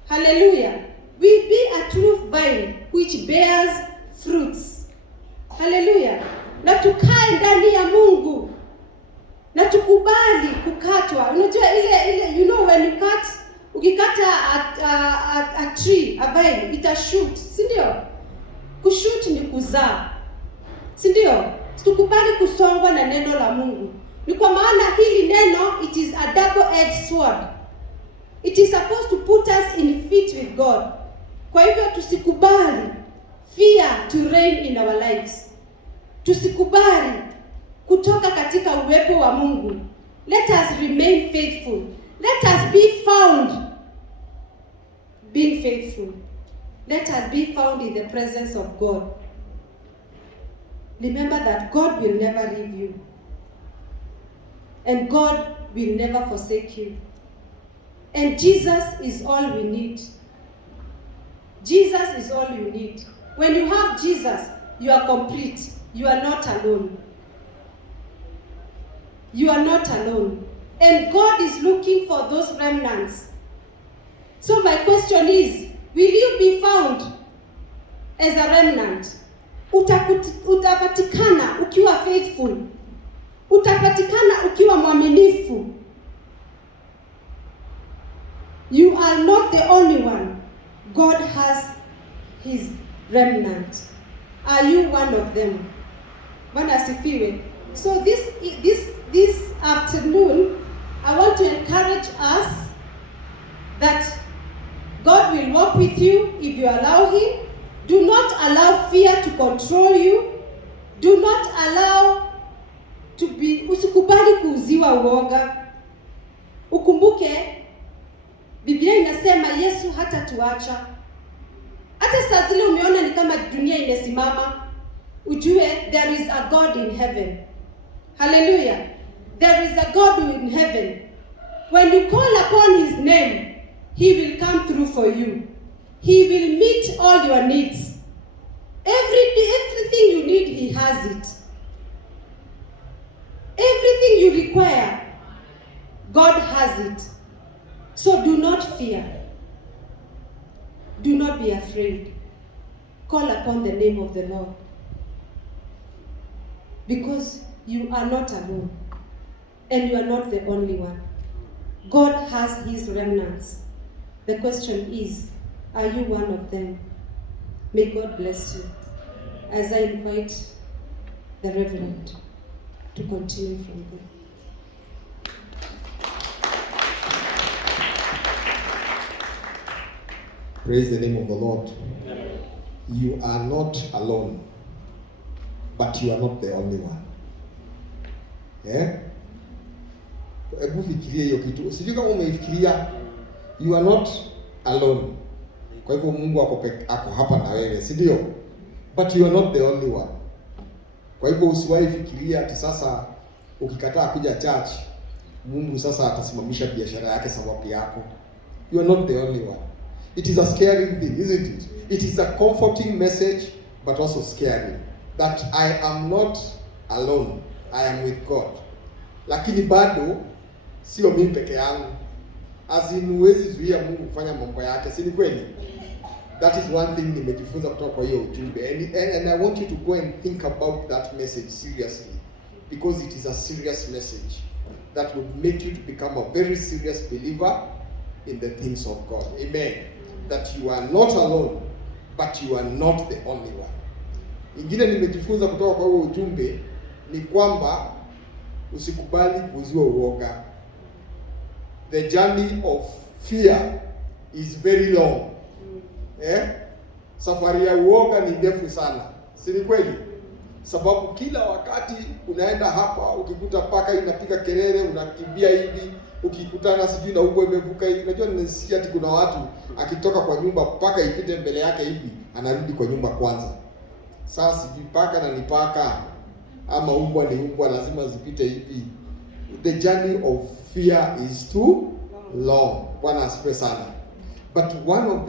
Hallelujah. We be a true vine which bears fruits. Hallelujah. Na tukae ndani ya Mungu. Na tukubali kukatwa. Unajua ile you know when you cut Ukikata a tree, a vine, itashoot, si ndio? Kushoot ni kuzaa, si ndio? Tukubali kusongwa na neno la Mungu. Ni kwa maana hili neno, it is a double-edged sword. It is supposed to put us in fit with God. Kwa hivyo tusikubali fear to reign in our lives. Tusikubali kutoka katika uwepo wa Mungu. Let us remain faithful. Let us be found being faithful. Let us be found in the presence of God. Remember that God will never leave you. And God will never forsake you. And Jesus is all we need. Jesus is all you need. When you have Jesus, you are complete. You are not alone. You are not alone. And God is looking for those remnants. So my question is, will you be found as a remnant? Utapatikana ukiwa faithful. Utapatikana ukiwa mwaminifu. You are not the only one. God has his remnant. Are you one of them? Bwana asifiwe. So this afternoon, I want to encourage us that God will walk with you if you allow him. Do not allow fear to control you. Do not allow usikubali kuuziwa uoga. Ukumbuke Biblia inasema Yesu hata tuacha. Hata saa zile umeona ni kama dunia imesimama, ujue there is a God in heaven. Hallelujah. There is a God in heaven. When you call upon his name, he will come through for you. He will meet all your needs. Everything you need, he has it. Everything you require, God has it. So do not fear. Do not be afraid. Call upon the name of the Lord. Because you are not alone. And you are not the only one. God has his remnants. The question is, are you one of them? May God bless you. As I invite the Reverend to continue from there. Praise the name of the Lord. You are not alone, but you are not the only one. Hebu fikiria hiyo kitu. Sijui kama umeifikiria. You are not alone. Kwa hivyo Mungu ako hapa na wewe, si ndio? But you are not the only one. Kwa hivyo usiwahi fikiria ati sasa ukikataa kuja church, Mungu sasa atasimamisha biashara yake sababu yako. You are not the only one. It is a scary thing, isn't it? It is a comforting message, but also scary. That I am not alone. I am with God. Lakini bado sio mimi peke yangu. Huwezi zuia Mungu kufanya mambo yake, si ni kweli? That is one thing nimejifunza kutoka kwa hiyo ujumbe. And I want you to go and think about that message seriously. Because it is a serious message that would make you to become a very serious believer in the things of God. Amen. That you are not alone, but you are not the only one. Ingine nimejifunza kutoka kwa huo ujumbe ni kwamba usikubali kuuziwa uoga. The journey of fear is very long. Safari ya uoga ni ndefu sana. Si ni kweli? Sababu kila wakati unaenda hapa, ukikuta paka inapiga kelele, unakimbia hivi, ukikutana sijui na uko imevuka hivi. Unajua ninasikia ati kuna watu akitoka kwa nyumba paka ipite mbele yake hivi, anarudi kwa nyumba kwanza. Sasa sijui paka na ni paka ama umbwa ni umbwa, lazima zipite hivi. The journey of fear is too long. Bwana asifiwe sana. But one of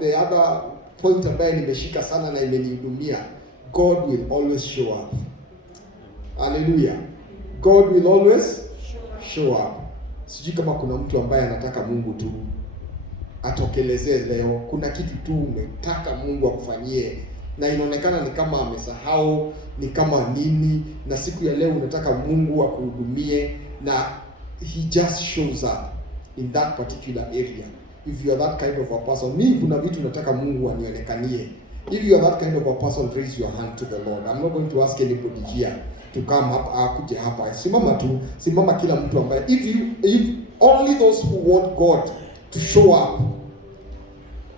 the other point ambayo nimeshika sana na imenihudumia, God will always show up. Hallelujah. God will always show up. Sijui kama kuna mtu ambaye anataka Mungu tu atokelezee leo. Kuna kitu tu umetaka Mungu akufanyie na inaonekana ni kama amesahau, ni kama nini, na siku ya leo unataka Mungu akuhudumie na he just shows up. in that particular area. If you are that kind of a person, mimi kuna vitu nataka Mungu anionekanie. If you are that kind of a person, raise your hand to the Lord. I'm not going to ask anybody here to come up, akuje hapa. Simama kila mtu ambaye, if only those who want God to show up,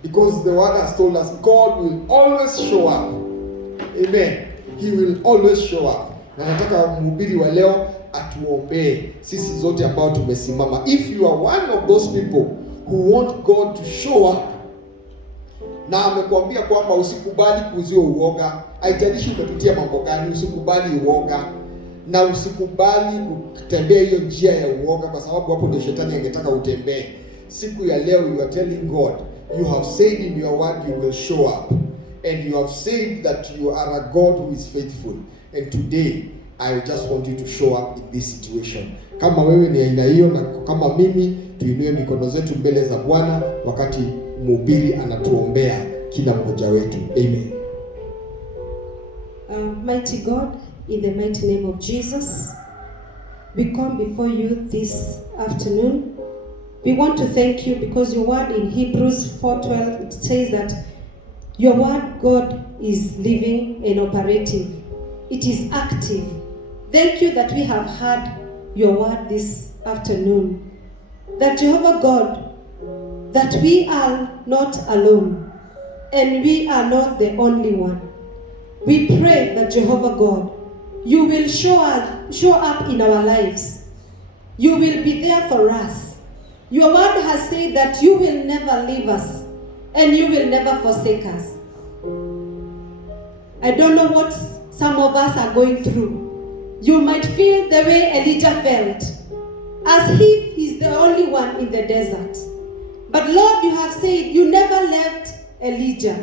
because the word has told us God will always show up. Amen. He will always show up. Na nataka mhubiri wa leo atuombee sisi zote ambao tumesimama. If you are one of those people who want God to show up, na amekuambia kwamba usikubali kuuziwa uoga, haijalishi umepitia mambo gani, usikubali uoga na usikubali kutembea hiyo njia ya uoga, kwa sababu hapo ndio shetani angetaka utembee. Siku ya leo you are telling God, you have said in your word you will show up, and you have said that you are a God who is faithful, and today I just want you to show up in this situation. Kama wewe ni aina hiyo na kama mimi, tuinue mikono zetu mbele za Bwana wakati mhubiri anatuombea kila mmoja wetu. Amen. Mighty God, in the mighty name of Jesus, we come before you this afternoon. We want to thank you because your word in Hebrews 4:12, it says that your word, God, is living and operative. It is active. Thank you that we have heard your word this afternoon. That Jehovah God, that we are not alone and we are not the only one. We pray that Jehovah God, you will show up in our lives. You will be there for us. Your word has said that you will never leave us and you will never forsake us. I don't know what some of us are going through. You might feel the way Elijah felt, as if he's the only one in the desert. But Lord, you have said you never left Elijah.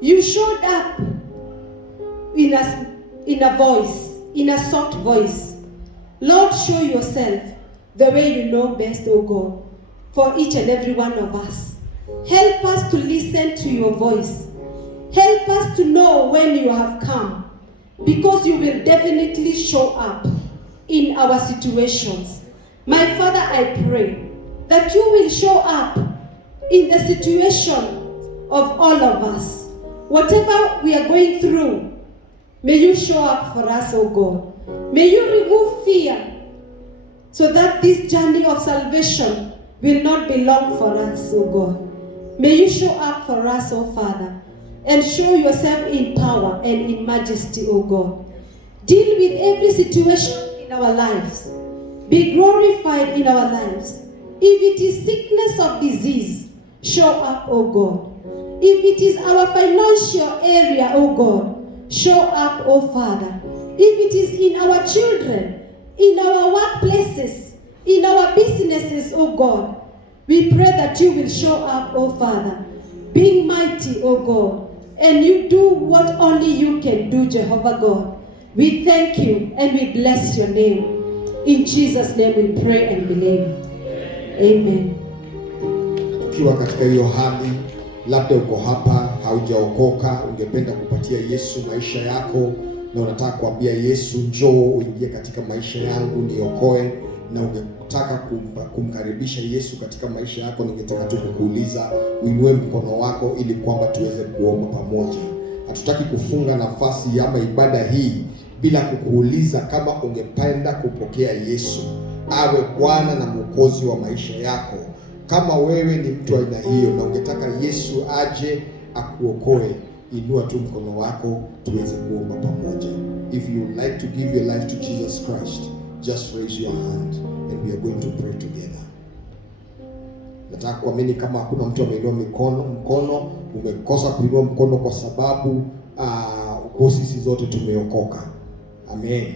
You showed up in a voice, in a soft voice. Lord, show yourself the way you know best, oh God, for each and every one of us. Help us to listen to your voice. Help us to know when you have come, because you will definitely show up in our situations. My Father, I pray that you will show up in the situation of all of us. Whatever we are going through, may you show up for us, oh God. May you remove fear so that this journey of salvation will not be long for us, oh God. May you show up for us, oh Father, and show yourself in power and in majesty, oh God. Deal with every situation in our lives. Be glorified in our lives. If it is sickness or disease, show up, oh God. If it is our financial area, oh God, show up, oh Father. If it is in our children, in our workplaces, in our businesses, oh God, we pray that you will show up, oh Father, being mighty, oh God, and you do what only you can do, Jehovah God. We thank you and we bless your name. In Jesus' name we pray and believe. Amen. Tukiwa katika hiyo hali, labda uko hapa haujaokoka, ungependa kupatia Yesu maisha yako na unataka kuambia Yesu, njoo uingie katika maisha yangu niokoe, na ungetaka kumkaribisha Yesu katika maisha yako, ningetaka tu kukuuliza uinue mkono wako ili kwamba tuweze kuomba pamoja. Hatutaki kufunga nafasi ama ibada hii bila kukuuliza kama ungependa kupokea Yesu awe Bwana na Mwokozi wa maisha yako. Kama wewe ni mtu aina hiyo na ungetaka Yesu aje akuokoe, inua tu mkono wako tuweze kuomba pamoja. If you would like to give your life to Jesus Christ, just raise your hand and we are going to pray together. Nataka kuamini kama hakuna mtu ameinua mkono, umekosa kuinua mkono kwa sababu sisi zote tumeokoka. Amen.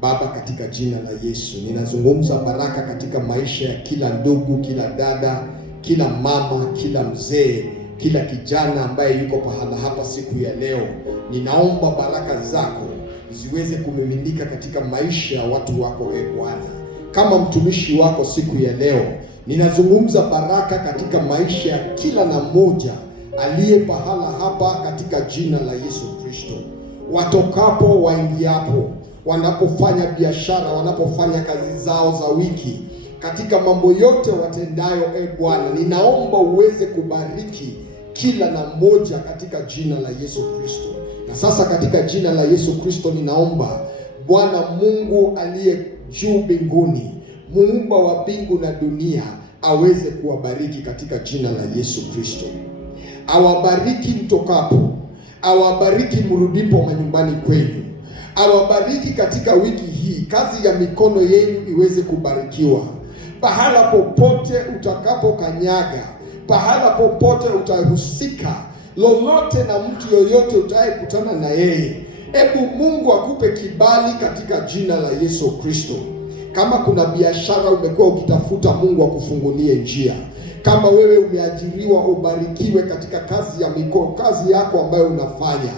Baba, katika jina la Yesu, ninazungumza baraka katika maisha ya kila ndugu, kila dada, kila mama, kila mzee, kila kijana ambaye yuko pahala hapa siku ya leo. Ninaomba baraka zako ziweze kumiminika katika maisha ya watu wako, Bwana. Kama mtumishi wako siku ya leo, ninazungumza baraka katika maisha ya kila na mmoja aliye pahala hapa katika jina la Yesu Kristo. Watokapo, waingiapo, wanapofanya biashara, wanapofanya kazi zao za wiki, katika mambo yote watendayo. Bwana, ninaomba uweze kubariki kila na moja katika jina la Yesu Kristo. Na sasa katika jina la Yesu Kristo ninaomba Bwana Mungu aliye juu mbinguni, muumba wa mbingu na dunia, aweze kuwabariki katika jina la Yesu Kristo. Awabariki mtokapo, awabariki mrudipo manyumbani kwenu, awabariki katika wiki hii, kazi ya mikono yenu iweze kubarikiwa. Pahala popote utakapokanyaga, pahala popote utahusika, lolote na mtu yoyote utayekutana na yeye, hebu Mungu akupe kibali katika jina la Yesu Kristo. Kama kuna biashara umekuwa ukitafuta, Mungu akufungulie njia. Kama wewe umeajiriwa, ubarikiwe katika kazi ya mikono, kazi yako ambayo unafanya.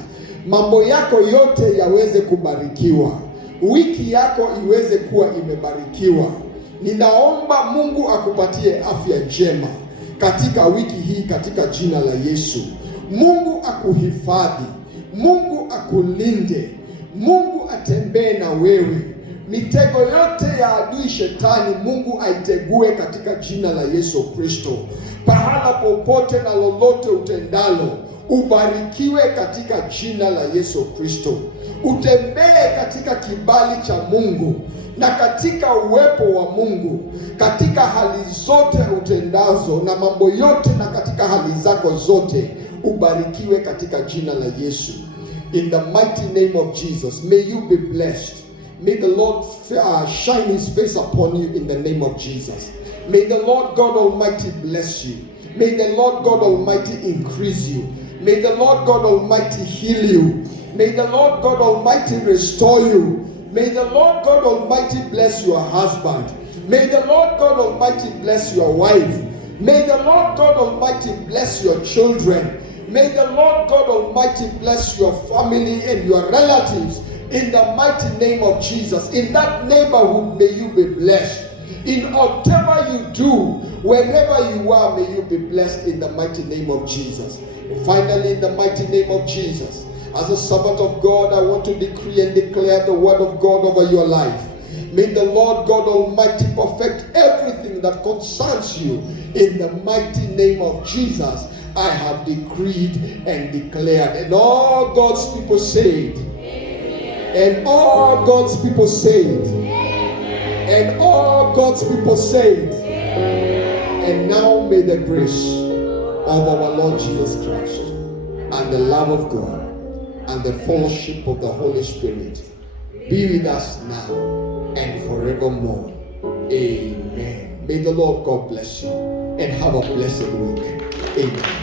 Mambo yako yote yaweze kubarikiwa. Wiki yako iweze kuwa imebarikiwa. Ninaomba Mungu akupatie afya njema katika wiki hii katika jina la Yesu. Mungu akuhifadhi, Mungu akulinde, Mungu atembee na wewe. Mitego yote ya adui shetani Mungu aitegue katika jina la Yesu Kristo. Pahala popote na lolote utendalo, ubarikiwe katika jina la Yesu Kristo. Utembee katika kibali cha Mungu na katika uwepo wa Mungu katika hali zote utendazo na mambo yote, na katika hali zako zote ubarikiwe katika jina la Yesu. In the mighty name of Jesus, may you be blessed. May the Lord shine his face upon you in the name of Jesus. May the Lord God Almighty bless you. May the Lord God Almighty increase you. May the Lord God Almighty heal you. May the Lord God Almighty restore you. May the Lord God Almighty bless your husband. May the Lord God Almighty bless your wife. May the Lord God Almighty bless your children. May the Lord God Almighty bless your family and your relatives in the mighty name of Jesus. In that neighborhood, may you be blessed. In whatever you do, wherever you are, may you be blessed in the mighty name of Jesus. And finally, in the mighty name of Jesus, as a servant of God, I want to decree and declare the word of God over your life. May the Lord God Almighty perfect everything that concerns you in the mighty name of Jesus. I have decreed and declared. And all God's people said, and all God's people said, and all God's people said, and now may the grace of our Lord Jesus Christ and the love of God and the fellowship of the Holy Spirit be with us now and forevermore. Amen. May the Lord God bless you and have a blessed week. Amen.